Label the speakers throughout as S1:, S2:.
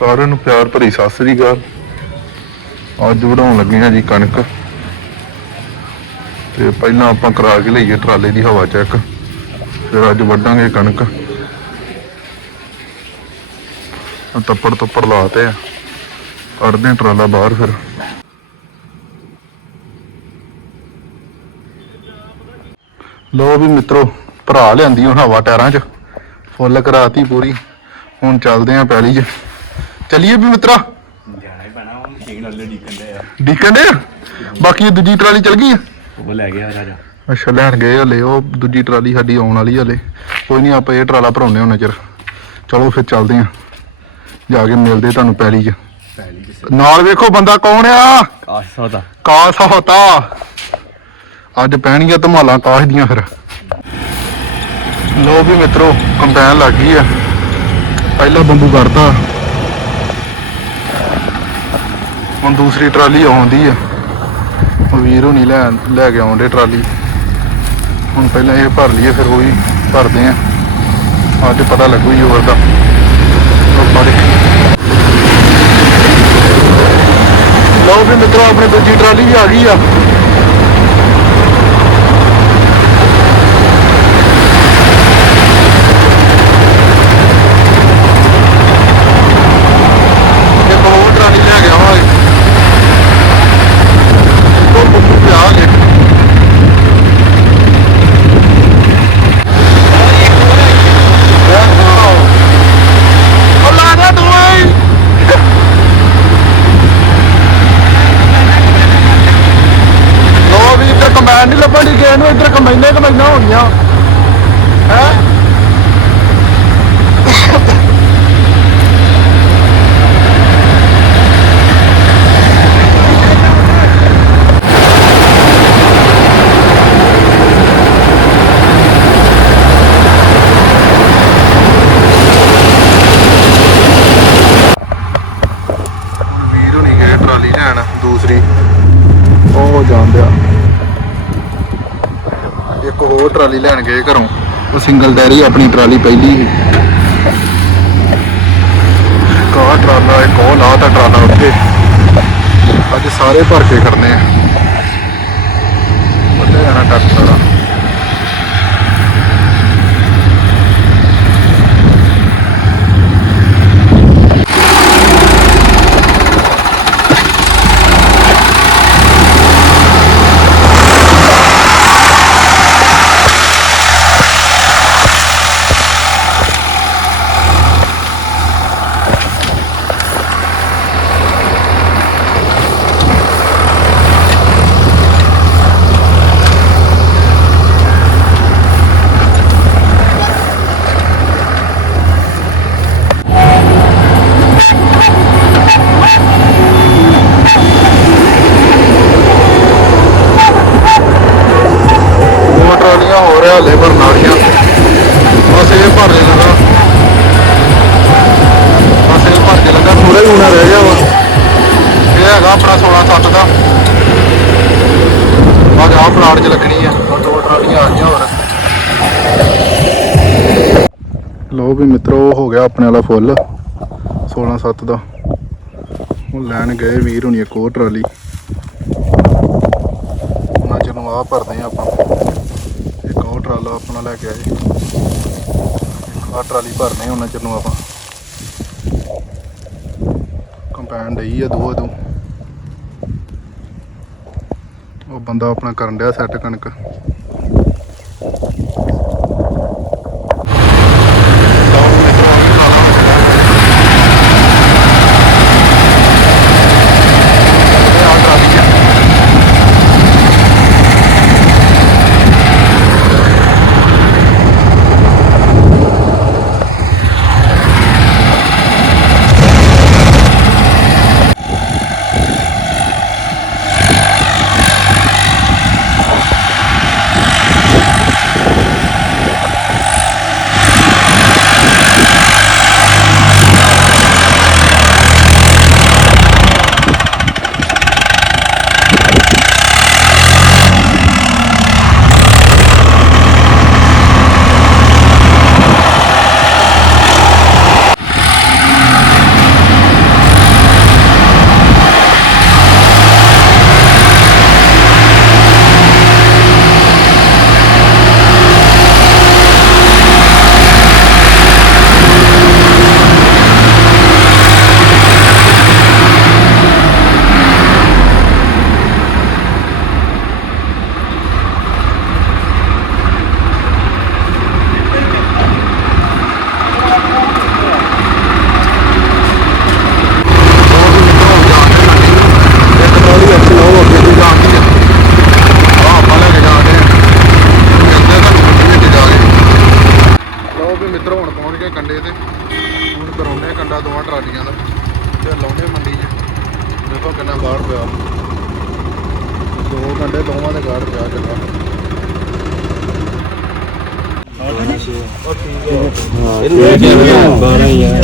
S1: ਸਾਰਿਆਂ ਨੂੰ ਪਿਆਰ ਭਰੀ ਸਤਿ ਸ੍ਰੀ ਅਕਾਲ। ਅੱਜ ਵਢਾਉਣ ਲੱਗੇ ਹਾਂ ਜੀ ਕਣਕ। ਤੇ ਪਹਿਲਾਂ ਆਪਾਂ ਕਰਾ ਕੇ ਲਈਏ ਟਰਾਲੇ ਦੀ ਹਵਾ ਚੈੱਕ ਫਿਰ ਅੱਜ ਵੱਢਾਂਗੇ ਕਣਕ। ਤੱਪੜ ਤੱਪੜ ਲਾਤੇ ਆ। ਕੱਢਦੇ ਹਾਂ ਟਰਾਲਾ ਬਾਹਰ ਫਿਰ। ਲੋ ਵੀ ਮਿੱਤਰੋ, ਭਰਾ ਲਿਆਂਦੀ ਹੁਣ ਹਵਾ ਟਾਇਰਾਂ 'ਚ। ਫੁੱਲ ਕਰਾਤੀ ਪੂਰੀ। ਹੁਣ ਚੱਲਦੇ ਆਂ ਪੈਲੀ 'ਚ। ਚੱਲੀਏ ਵੀ ਮਿੱਤਰਾ।
S2: ਜਾਣਾ ਹੀ ਪੈਣਾ ਉਹ ਮਸ਼ੀਨ ਵਾਲੇ ਡੀਕਨ ਦੇ ਆ।
S1: ਡੀਕਨ ਦੇ? ਬਾਕੀ ਇਹ ਦੂਜੀ ਟਰਾਲੀ ਚੱਲ ਗਈ ਆ?
S2: ਉਹ ਲੈ ਗਿਆ ਰਾਜਾ।
S1: ਅੱਛਾ ਲੈਣ ਗਏ ਹਲੇ ਉਹ ਦੂਜੀ ਟਰਾਲੀ ਸਾਡੀ ਆਉਣ ਵਾਲੀ ਹਲੇ। ਕੋਈ ਨਹੀਂ ਆਪਾਂ ਇਹ ਟਰਾਲਾ ਭਰਾਉਂਦੇ ਹੁੰਨੇ ਚਿਰ। ਚਲੋ ਫਿਰ ਚੱਲਦੇ ਆਂ। ਜਾ ਕੇ ਮਿਲਦੇ ਤੁਹਾਨੂੰ ਪੈਲੀ 'ਚ। ਨਾਲ ਵੇਖੋ ਬੰਦਾ ਕੌਣ ਆ?
S2: ਕਾਸ਼ ਸੌਦਾ
S1: ਕਾਸ ਹੋਤਾ। ਅੱਜ ਪੈਣਗੀਆਂ ਧਮਾਲਾਂ ਕਾਸ਼ ਦੀਆਂ ਫਿਰ। ਲੋ ਵੀ ਮਿੱਤਰੋ ਕੰਪੈਨ ਲੱਗ ਗਈ ਆ। ਪਹਿਲਾ ਬੰਬੂ ਕੱਢਤਾ। ਹੁਣ ਦੂਸਰੀ ਟਰਾਲੀ ਆਉਂਦੀ ਆ। ਉਹ ਵੀਰ ਹੁਣੀ ਲੈ ਲੈ ਕੇ ਆਉਂਦੇ ਟਰਾਲੀ। ਹੁਣ ਪਹਿਲਾਂ ਇਹ ਭਰ ਲਈਏ, ਫਿਰ ਉਹ ਭਰਦੇ ਆ। ਅੱਜ ਪਤਾ ਲੱਗੂ ਜੀ ਹੋਰ ਦਾ। ਲਓ ਲਓ ਵੀ ਮਿੱਤਰੋ, ਆਪਣੀ ਦੂਜੀ ਟਰਾਲੀ ਵੀ ਆ ਗਈ ਆ ਇੱਕ ਹੋਰ ਟਰਾਲੀ ਲੈ ਗਿਆ ਵਾ ਉਹ ਬੰਬੂ ਪਿਆ ਜੇ ਉਹ ਲਾ ਦੇ ਤੂੰ ਓਏ ਲੋ ਵੀ ਇੱਧਰ ਕੰਬਾਈਨ ਨਹੀਂ ਇੱਧਰ ਕੰਬਾਈਨਾਂ ਕੰਬਾਈਨਾਂ ਹੋ ਗਈਆਂ। ਹੈ ਵੀਰ ਹੁਣੀ ਗਏ ਟਰਾਲੀ ਲੈਣ ਦੂਸਰੀ ਉਹ ਜਾਂਦਿਆ ਇੱਕ ਹੋਰ ਟਰਾਲੀ ਲੈਣ ਗਏ ਘਰੋਂ। ਉਹ ਸਿੰਗਲ ਡੈਰੀ ਆਪਣੀ ਟਰਾਲੀ ਪਹਿਲੀ ਸੀ। ਕਾ ਟਰਾਲਾ ਇੱਕ ਉਹ ਲਾ ਲਾਤਾ ਟਰਾਲਾ ਉੱਥੇ? ਅੱਜ ਸਾਰੇ ਭਰ ਕੇ ਕਰਨੇ ਆ। ਵੱਡੇ ਜਾਣਾ ਟਰੈਕਟਰ ਆ ਰਿਹਾ ਲੇਬਰ ਨਾਲੀਆਂ। ਬਸ ਇਹ ਭਰ ਦੇ ਲਗਾ। ਬਸ ਇਹ ਭਰ ਕੇ ਲੱਗਾ। ਥੋੜਾ ਹੀ ਹੋਣਾ ਰਹਿ ਗਿਆ ਵਾ। ਇਹ ਹੈਗਾ ਆਪਣਾ 16 7 ਦਾ। ਬਾਅਦ ਆਹ ਪਲਾਟ 'ਚ ਲੱਗਣੀ ਆ। ਦੋ ਟਰਾਲੀਆਂ ਆ ਗਈਆਂ ਹੋਰ। ਲੋ ਵੀ ਮਿੱਤਰੋ ਹੋ ਗਿਆ ਆਪਣੇ ਵਾਲਾ ਫੁੱਲ। 16 7 ਦਾ। ਉਹ ਲੈਣ ਗਏ ਵੀਰ ਹੁਣੀ ਇੱਕ ਹੋਰ ਟਰਾਲੀ। ਉਹਨਾਂ ਚ ਨੂੰ ਆਹ ਭਰਦੇ ਆ ਆਪਾਂ। ਟਰਾਲਾ ਆਪਣਾ ਲੈ ਕੇ ਆਏ ਇੱਕ ਆਹ ਟਰਾਲੀ ਭਰਨੇ ਉਹਨਾਂ ਚ ਨੂੰ ਆਪਾਂ। ਕੰਪੈਨ ਡਈ ਆ ਦੋ ਦੋ ਉਹ ਬੰਦਾ ਆਪਣਾ ਕਰਨ ਡਿਆ ਸੈੱਟ ਕਣਕ।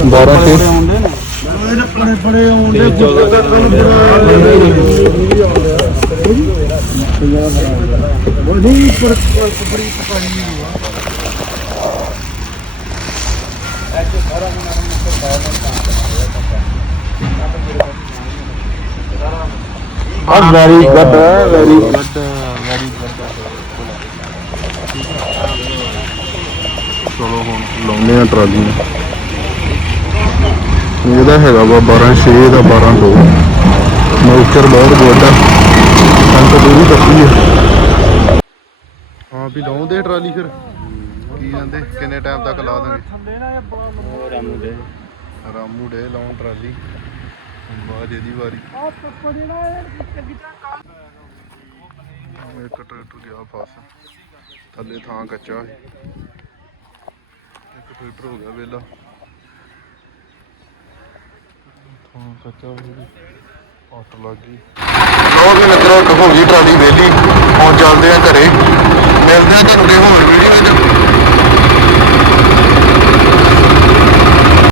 S1: ਬਾਰਾਂ
S3: very good very
S1: good very good ਚਲੋ ਹੁਣ ਲਾਉਂਦੇ ਆ ਟਰਾਲੀ ਨੂੰ। ਇਹਦਾ ਹੈਗਾ ਵਾ 12 6 ਦਾ। 12 2 ਮੌਕਰ ਬਹੁਤ ਗੁੱਡ ਆ। ਸੰਤ ਦੂਰੀ ਕੱਪੀ ਆ। ਹਾਂ ਵੀ ਲਾਉਂਦੇ ਟਰਾਲੀ ਫਿਰ। ਕੀ ਜਾਂਦੇ ਕਿੰਨੇ ਟਾਈਮ ਤੱਕ ਲਾ ਦਾਂਗੇ
S2: ਰਾਮੂ ਦੇ
S1: ਰਾਮੂ ਡੇ ਲਾਉਣ ਟਰਾਲੀ। ਬਾਅਦ ਇਹਦੀ ਵਾਰੀ। ਇੱਕ ਟਰੈਕਟਰ ਗਿਆ ਫਸ। ਥੱਲੇ ਥਾਂ ਕੱਚਾ ਹੈ ਇੱਕ ਟਰੈਕਟਰ ਹੋ ਗਿਆ ਵੇਲਾ। ਥਾਂ ਕੱਚਾ ਹੋ ਗਿਆ। ਹੱਟ ਲੱਗ ਗਈ। ਲੋ ਵੀ ਮਿੱਤਰੋ, ਇੱਕ ਹੋ ਗਈ ਟਰਾਲੀ ਵੇਲੀ। ਹੁਣ ਚੱਲਦੇ ਆ ਘਰੇ। ਮਿਲਦੇ ਆ ਤੁਹਾਨੂੰ ਕਿਸੇ ਹੋਰ ਵੀਡੀਓ ਵਿੱਚ।